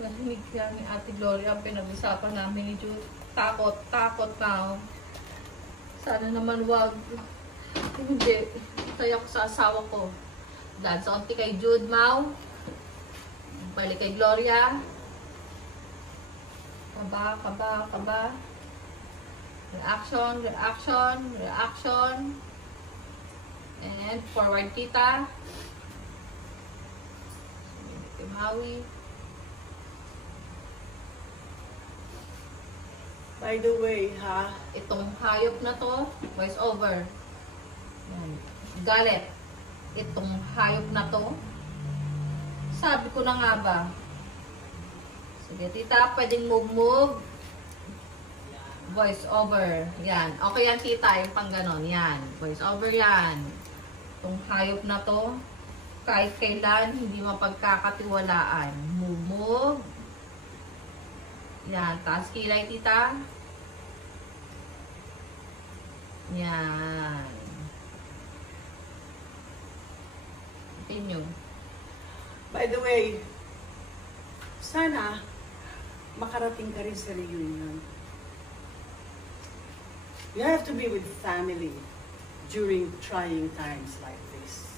Narinig yan ni Ate Gloria ang pinag-usapan namin ni Jude. Takot, takot na. Sana naman wag. Hindi. Kaya ko sa asawa ko. Dahil sa onti kay Jude, Mau. Balik kay Gloria. Kaba, kaba, kaba. Reaction, reaction, reaction. And forward kita. Kay Maui. By the way, ha? Itong hayop na to, voice over. Yan. Galit. Itong hayop na to. Sabi ko na nga ba. Sige, tita, pwedeng move. Voice over. Yan. Okay yan, tita, yung pang ganon. Yan. Voice over yan. Itong hayop na to, kahit kailan, hindi mapagkakatiwalaan. Move. Yan, taas kilay, tita. Yan. Continue. By the way, sana makarating ka rin sa reunion. You have to be with family during trying times like this.